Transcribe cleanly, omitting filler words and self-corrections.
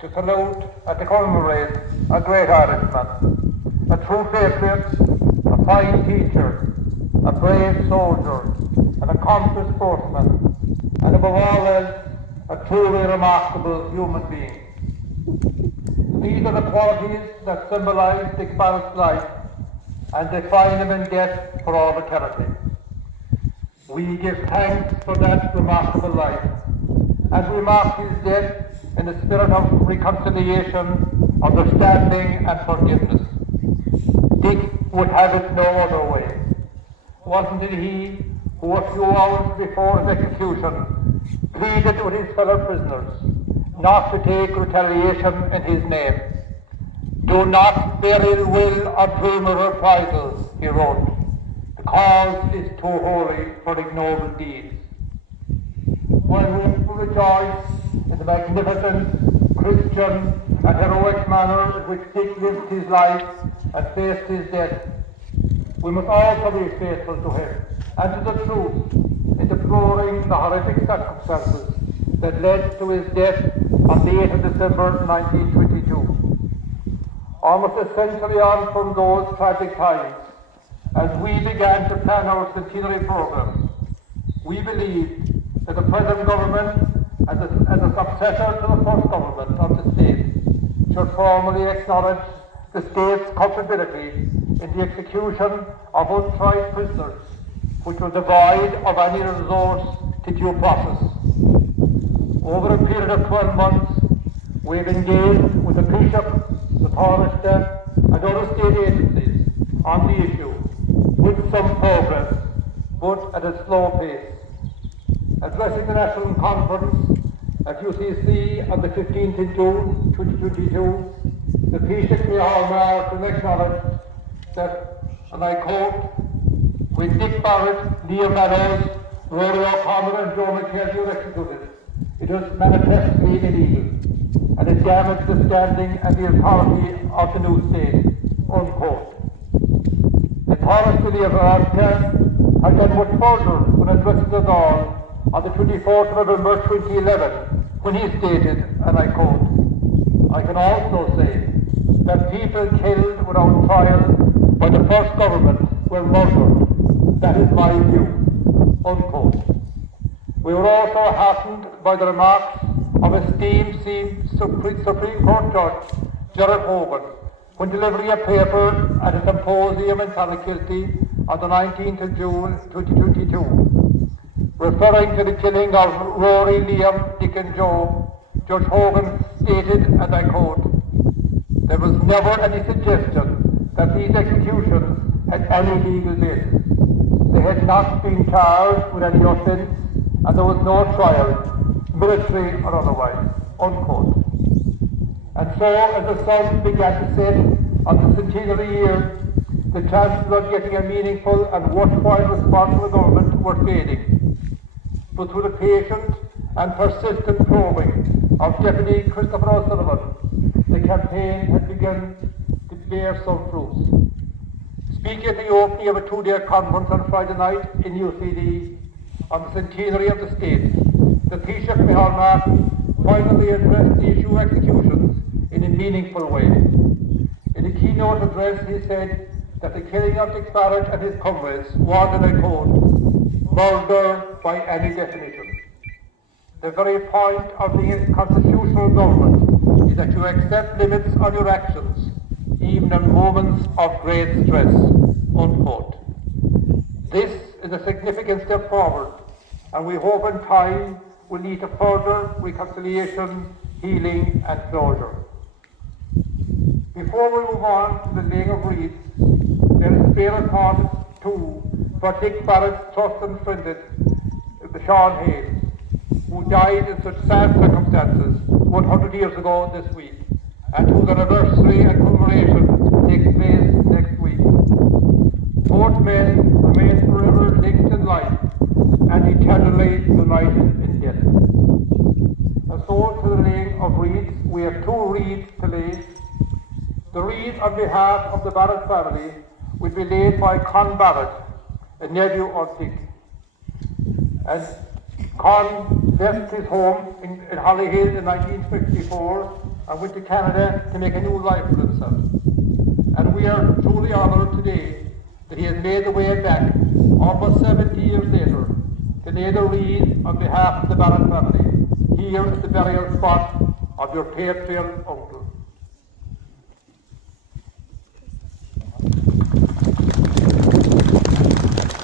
to salute and to commemorate a great Irishman, a true patriot, a fine teacher, a brave soldier, an accomplished sportsman, and above all else, a truly remarkable human being. These are the qualities that symbolize Dick Barrett's life and define him in death for all eternity. We give thanks for that remarkable life, and we mark his death in the spirit of reconciliation, understanding and forgiveness. Dick would have it no other way. Wasn't it he who a few hours before his execution pleaded with his fellow prisoners not to take retaliation in his name? "Do not bear ill will or dream of reprisals," he wrote. "The cause is too holy for ignoble deeds." While we rejoice in the magnificent, Christian and heroic manner in which Dick lived his life and faced his death, we must also be faithful to him and to the truth in deploring the horrific circumstances that led to his death on the 8th of December 1922. Almost a century on from those tragic times, as we began to plan our centenary program, we believed that the present government, as a successor to the first government of the state, should formally acknowledge the state's culpability in the execution of untried prisoners, which were devoid of any resource to due process. Over a period of 12 months, we have engaged with the Bishop, the Taoiseach, and other state agencies on the issue, with some progress, but at a slow pace. Addressing the National Conference at UCC on the 15th of June 2022, the Taoiseach Ahiohill acknowledged that, and I quote, "When Dick Barrett, Liam Meadows, Rory O'Connor and Joe McKelvey were executed, it was manifestly illegal, and it damaged the standing and the authority of the new state," unquote. The Taoiseach had gone much further when addressing us all on the 24th of November 2011, when he stated, and I quote, "I can also say that people killed without trial by the first government were murdered. That is my view," unquote. We were also heartened by the remarks of esteemed Supreme Court Judge Gerard Hogan when delivering a paper at a symposium in Clonakilty on the 19th of June 2022. Referring to the killing of Rory, Liam, Dick and Joe, Judge Hogan stated, and I quote, "There was never any suggestion that these executions had any legal basis. They had not been charged with any offence, and there was no trial, military or otherwise," unquote. And so, as the sun began to set on the centenary year, the chances of getting a meaningful and worthwhile response from the government were fading. But through the patient and persistent probing of Deputy Christopher O'Sullivan, the campaign had begun to bear some fruits. Speaking at the opening of a two-day conference on Friday night in UCD on the centenary of the state, the Taoiseach Ahiohill finally addressed the issue of executions in a meaningful way. In a keynote address, he said that the killing of Dick Barrett and his comrades was, and I quote, "murder by any definition. The very point of being a constitutional government is that you accept limits on your actions, even in moments of great stress," unquote. This is a significant step forward, and we hope in time will lead to further reconciliation, healing and closure. Before we move on to the laying of wreaths, let us spare a thought too for Dick Barrett's trusted friend, Sean Hayes, who died in such sad circumstances 100 years ago this week, and whose anniversary and commemoration takes place next week. Both men remain forever linked in life and eternally united in death. And so to the laying of wreaths, we have two wreaths to lay. The wreath on behalf of the Barrett family will be laid by Con Barrett, a nephew of Dick. And Con left his home in Ahiohill in 1954 and went to Canada to make a new life for himself. And we are truly honoured today that he has made the way back, almost 70 years later, to lay the wreath on behalf of the Barrett family, here at the burial spot of your patriarchal uncle.